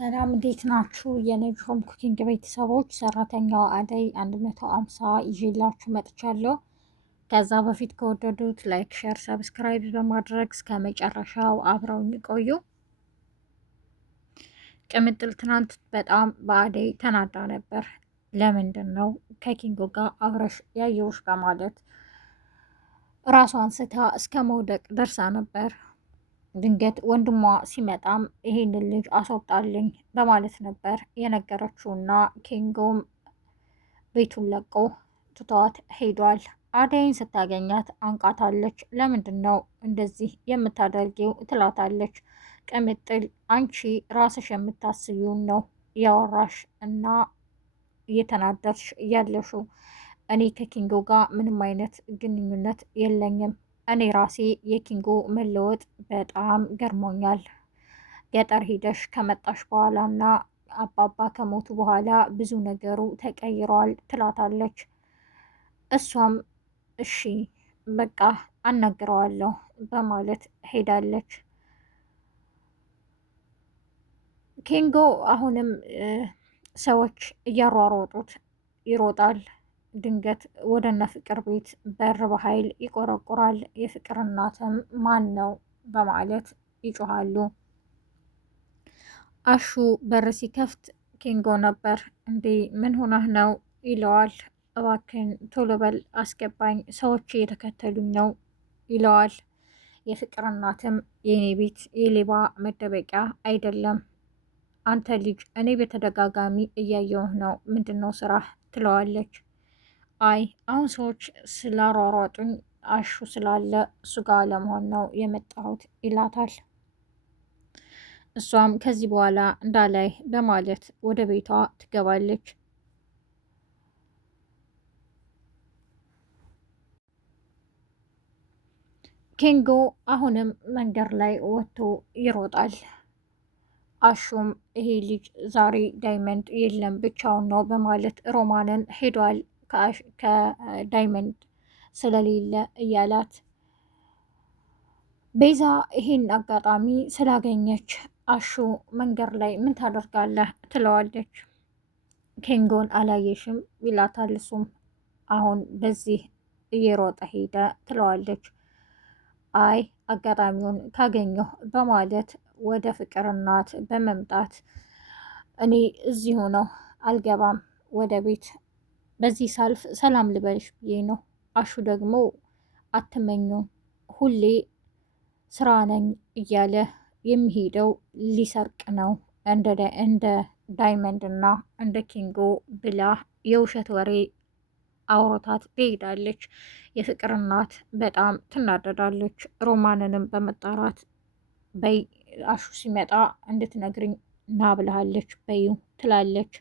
ሰላም እንዴት ናችሁ? የነጅሆም ኩኪንግ ቤተሰቦች ሰራተኛዋ አደይ 150 ይዤላችሁ መጥቻለሁ። ከዛ በፊት ከወደዱት ላይክ፣ ሼር፣ ሰብስክራይብ በማድረግ እስከ መጨረሻው አብረውኝ ቆዩ። ቅምጥል ትናንት በጣም በአደይ ተናዳ ነበር። ለምንድን ነው ከኪንጎ ጋር አብረሽ ያየውሽ በማለት ራሷን ስታ እስከ መውደቅ ደርሳ ነበር። ድንገት ወንድሟ ሲመጣም ይሄንን ልጅ አስወጣልኝ በማለት ነበር የነገረችውና ኪንጎም ቤቱን ለቆ ትቷት ሄዷል። አደይን ስታገኛት አንቃታለች። ለምንድን ነው እንደዚህ የምታደርጊው ትላታለች። ቅምጥል አንቺ ራስሽ የምታስቢውን ነው ያወራሽ እና እየተናደርሽ እያለሽው። እኔ ከኪንጎ ጋር ምንም አይነት ግንኙነት የለኝም። እኔ ራሴ የኪንጎ መለወጥ በጣም ገርሞኛል። ገጠር ሂደሽ ከመጣሽ በኋላ እና አባባ ከሞቱ በኋላ ብዙ ነገሩ ተቀይሯል ትላታለች። እሷም እሺ በቃ አናግረዋለሁ በማለት ሄዳለች። ኪንጎ አሁንም ሰዎች እያሯሯጡት ይሮጣል። ድንገት ወደ እነ ፍቅር ቤት በር በኃይል ይቆረቁራል። የፍቅር እናትም ማን ነው በማለት ይጮሃሉ። አሹ በር ሲከፍት ኪንጎ ነበር። እንዴ ምን ሆነህ ነው ይለዋል። እባክን ቶሎ በል አስገባኝ፣ ሰዎች እየተከተሉኝ ነው ይለዋል። የፍቅር እናትም የኔ ቤት የሌባ መደበቂያ አይደለም፣ አንተ ልጅ እኔ በተደጋጋሚ እያየሁህ ነው፣ ምንድን ነው ስራህ ትለዋለች። አይ አሁን ሰዎች ስላሯሯጡኝ አሹ ስላለ እሱ ጋር ለመሆን ነው የመጣሁት ይላታል። እሷም ከዚህ በኋላ እንዳላይ በማለት ወደ ቤቷ ትገባለች። ኪንጎ አሁንም መንገድ ላይ ወጥቶ ይሮጣል። አሹም ይሄ ልጅ ዛሬ ዳይመንድ የለም ብቻውን ነው በማለት ሮማንን ሄዷል ከዳይመንድ ስለሌለ እያላት። ቤዛ ይሄን አጋጣሚ ስላገኘች አሹ መንገድ ላይ ምን ታደርጋለህ ትለዋለች። ኪንጎን አላየሽም ይላታል። እሱም አሁን በዚህ እየሮጠ ሄደ ትለዋለች። አይ አጋጣሚውን ካገኘሁ በማለት ወደ ፍቅር እናት በመምጣት እኔ እዚሁ ነው አልገባም ወደ ቤት፣ በዚህ ሳልፍ ሰላም ልበልሽ ብዬ ነው። አሹ ደግሞ አትመኙም፣ ሁሌ ስራ ነኝ እያለ የሚሄደው ሊሰርቅ ነው እንደ ዳይመንድ እና እንደ ኪንጎ ብላ የውሸት ወሬ አውሮታት ትሄዳለች። የፍቅር እናት በጣም ትናደዳለች። ሮማንንም በመጣራት በይ አሹ ሲመጣ እንድትነግርኝ ና ብልሃለች በዩ ትላለች።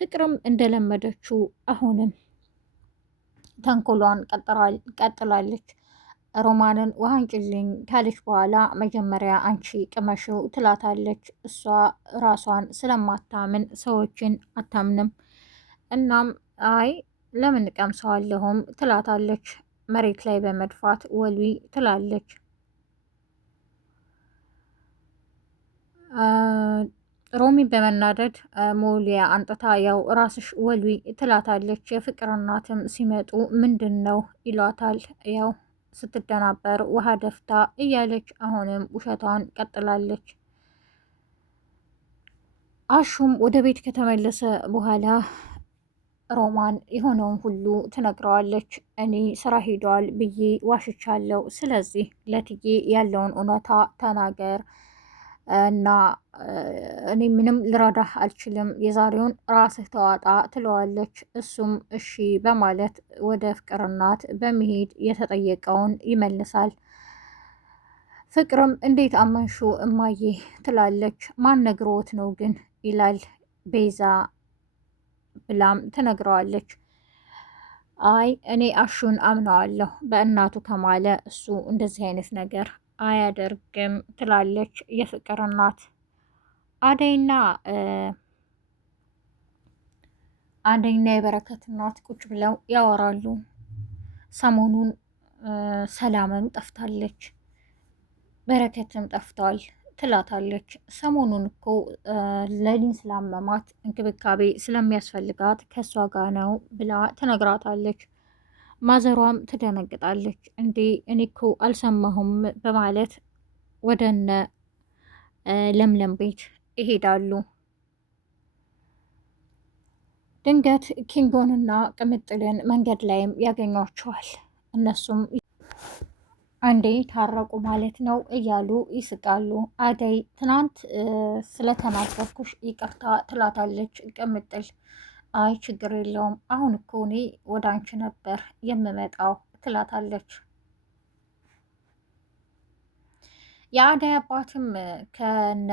ፍቅርም እንደለመደችው አሁንም ተንኮሏን ቀጥላለች። ሮማንን ውሃ አንጭልኝ ካለች በኋላ መጀመሪያ አንቺ ቅመሽው ትላታለች። እሷ ራሷን ስለማታምን ሰዎችን አታምንም። እናም አይ ለምን ቀምሰዋለሁም ትላታለች። መሬት ላይ በመድፋት ወልዊ ትላለች። ሮሚ በመናደድ ሞሊያ አንጥታ ያው ራስሽ ወልዊ ትላታለች። የፍቅር እናትም ሲመጡ ምንድን ነው ይሏታል። ያው ስትደናበር ውሃ ደፍታ እያለች አሁንም ውሸቷን ቀጥላለች። አሹም ወደ ቤት ከተመለሰ በኋላ ሮማን የሆነውን ሁሉ ትነግረዋለች። እኔ ስራ ሄደዋል ብዬ ዋሽቻለሁ፣ ስለዚህ ለትዬ ያለውን እውነታ ተናገር እና እኔ ምንም ልረዳህ አልችልም፣ የዛሬውን ራስህ ተዋጣ ትለዋለች። እሱም እሺ በማለት ወደ ፍቅር እናት በመሄድ የተጠየቀውን ይመልሳል። ፍቅርም እንዴት አመንሹ እማዬ ትላለች። ማን ነግሮት ነው ግን ይላል። ቤዛ ብላም ትነግረዋለች። አይ እኔ አሹን አምነዋለሁ፣ በእናቱ ከማለ እሱ እንደዚህ አይነት ነገር አያደርግም ትላለች የፍቅር እናት። አደይና የበረከት እናት ቁጭ ብለው ያወራሉ። ሰሞኑን ሰላምም ጠፍታለች፣ በረከትም ጠፍቷል። ትላታለች። ሰሞኑን እኮ ለሊን ስላመማት እንክብካቤ ስለሚያስፈልጋት ከእሷ ጋር ነው ብላ ትነግራታለች። ማዘሯም ትደነግጣለች። እንዴ እኔ እኮ አልሰማሁም በማለት ወደነ ለምለም ቤት ይሄዳሉ። ድንገት ኪንጎንና ቅምጥልን መንገድ ላይም ያገኟቸዋል። እነሱም አንዴ ታረቁ ማለት ነው እያሉ ይስቃሉ። አደይ ትናንት ስለተናገርኩሽ ይቅርታ ትላታለች ቅምጥል። አይ ችግር የለውም አሁን እኮ እኔ ወደ አንቺ ነበር የምመጣው ትላታለች። የአደይ አባትም ከነ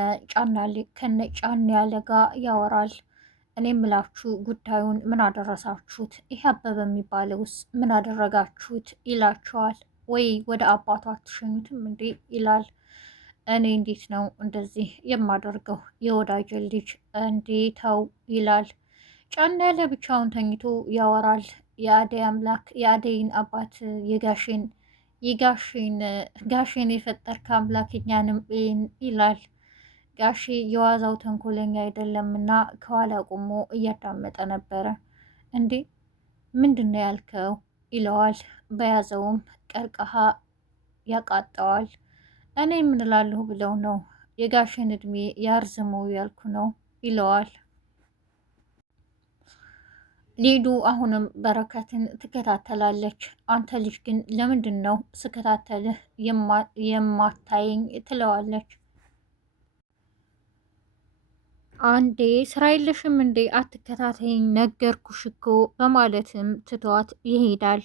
ጫን ያለ ጋር ያወራል። እኔ ምላችሁ ጉዳዩን ምን አደረሳችሁት? ይህ አበበ የሚባለውስ ምን አደረጋችሁት? ይላቸዋል። ወይ ወደ አባቱ አትሸኙትም እንዴ ይላል። እኔ እንዴት ነው እንደዚህ የማደርገው የወዳጅ ልጅ እንዴ ተው ይላል። ጫና ያለ ብቻውን ተኝቶ ያወራል። የአደይ አምላክ የአደይን አባት ጋሼን የፈጠርክ አምላክ እኛንም ይላል። ጋሼ የዋዛው ተንኮለኛ አይደለምና ከኋላ ቆሞ እያዳመጠ ነበረ። እንዴ ምንድን ነው ያልከው ይለዋል። በያዘውም ቀርቀሃ ያቃጠዋል። እኔ የምንላለሁ ብለው ነው የጋሼን እድሜ ያርዝመው ያልኩ ነው ይለዋል። ሊዱ አሁንም በረከትን ትከታተላለች። አንተ ልጅ ግን ለምንድን ነው ስከታተልህ የማታየኝ? ትለዋለች። አንዴ ስራ የለሽም እንዴ አትከታተይኝ ነገርኩሽ እኮ በማለትም ትቷት ይሄዳል።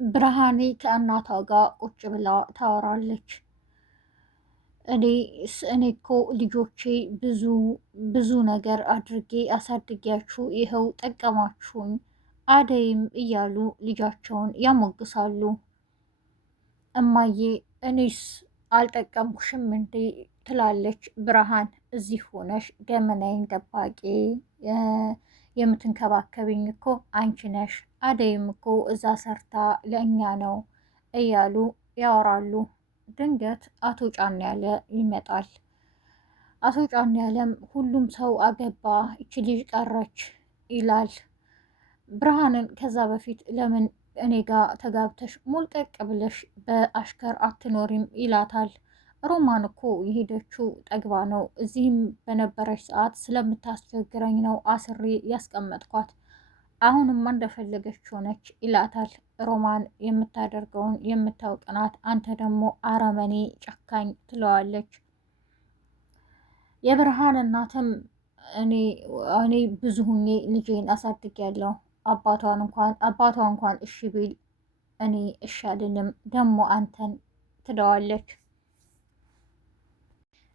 ብርሃኔ ከእናቷ ጋር ቁጭ ብላ ታወራለች። እኔ እኮ ልጆቼ ብዙ ነገር አድርጌ አሳድጊያችሁ ይኸው ጠቀማችሁኝ፣ አደይም እያሉ ልጃቸውን ያሞግሳሉ። እማዬ እኔስ አልጠቀምኩሽም እንዴ ትላለች ብርሃን። እዚህ ሆነሽ ገመናዬን ጠባቂ የምትንከባከብኝ እኮ አንቺ ነሽ፣ አደይም እኮ እዛ ሰርታ ለእኛ ነው እያሉ ያወራሉ። ድንገት አቶ ጫን ያለ ይመጣል። አቶ ጫን ያለም ሁሉም ሰው አገባ እቺ ልጅ ቀረች ይላል። ብርሃንን ከዛ በፊት ለምን እኔ ጋር ተጋብተሽ ሞልቀቅ ብለሽ በአሽከር አትኖሪም ይላታል። ሮማን እኮ የሄደችው ጠግባ ነው፣ እዚህም በነበረች ሰዓት ስለምታስቸግረኝ ነው አስሬ ያስቀመጥኳት፣ አሁንማ እንደፈለገች ሆነች ይላታል። ሮማን የምታደርገውን የምታውቅ ናት፣ አንተ ደግሞ አረመኔ ጨካኝ ትለዋለች። የብርሃን እናትም እኔ ብዙ ሁኜ ልጄን አሳድጊያለሁ፣ አባቷ እንኳን እሺ ቢል እኔ እሺ አልልም፣ ደግሞ አንተን ትለዋለች።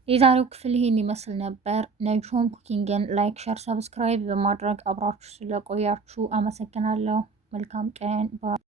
የዛሬው ክፍል ይህን ይመስል ነበር። ነጅሆም ኩኪንግን ላይክ፣ ሸር፣ ሰብስክራይብ በማድረግ አብራችሁ ስለቆያችሁ አመሰግናለሁ። መልካም ቀን።